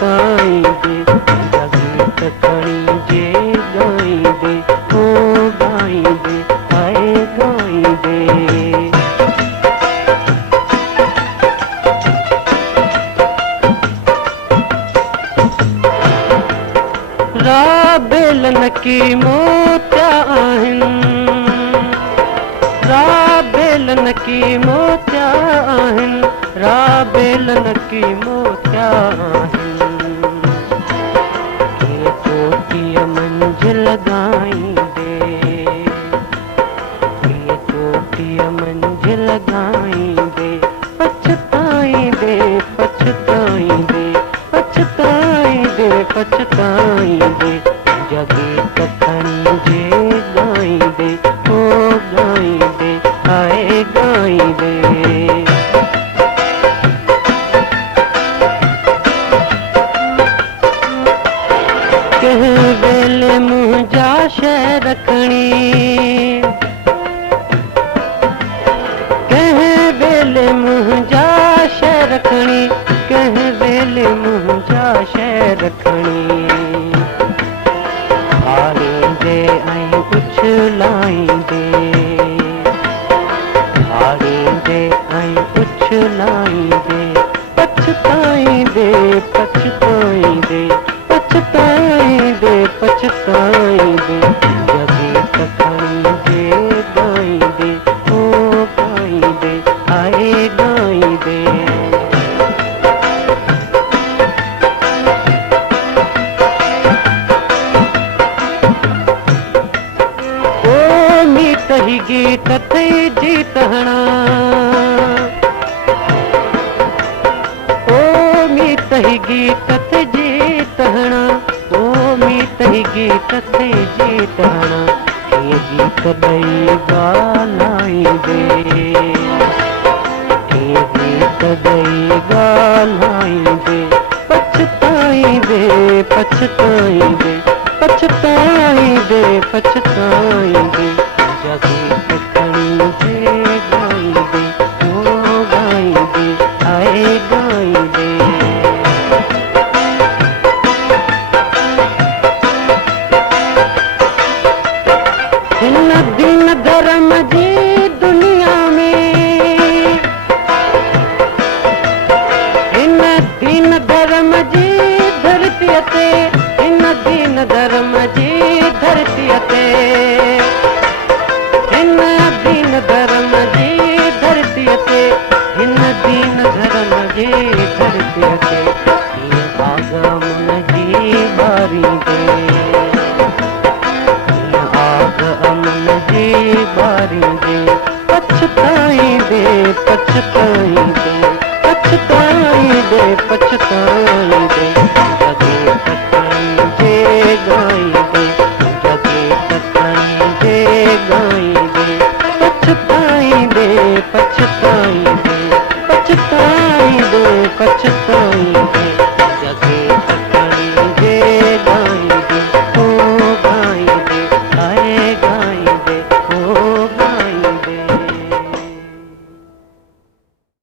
पछताई दे, गीत खड़ी जे गाई दे, ओ गाई दे, आए गाई दे। राबेलन की मोतिया आहिनि, राबेलन की मोतिया आहिनि, राबेलन की मोतिया आहिनि। के चोटीअ मंझि लॻाईंदे, के चोटीअ मंझि लॻाईंदे, पछताईंदे पछताईंदे पछताईंदे पछताईंदे, गीत खड़ी जे गाईंदे, ओ गाईंदे, आए गाईंदे। कंहिं वेले मुंहिंजा शइ रखणी, कंहिं वेले मुंहिंजा शइ रखणी, कंहिं वेले मुंहिंजा शइ रखणी। हारींदे ऐं उछलाईंदे, हारींदे ऐं उछलाईंदे, पछताईंदे पछताईंदे पछताईंदे पछताईंदे, गीत खड़ी जे गाईंदे, ओ गाईंदे, आए गाईंदे। ओ मीत ही गीत थे जीत हणा, ओ मीत ही गीत थे जीत हणा, ओ मीत ही गीत थे जीत हणा। ये गीत ॾेई ॻाल्हाईंदे, ये गीत ॾेई ॻाल्हाईंदे, पछताईंदे पछताईंदे पछताईंदे पछताईंदे, गीत खड़ी जे गाईंदे, ओ गाईंदे, आए गाईंदे। हिन दीन धर्म जी दुनिया में, हिन दीन धर्म जी धरतीअ ते, हिन दीन धर्म जी धरतीअ ते, हिन दीन धर्म जी धरतीअ ते, हिन दीन धर्म जी धरतीअ ते, आग अमन जी बारींदे, आग अमन जी बारींदे, पछताईंदे पछताईंदे पछताईंदे पछताईंदे, गीत खड़ी जे गाईंदे, गीत खड़ी जे गाईंदे, पछताईंदे पछताईंदे पछताईंदे पछताईंदे,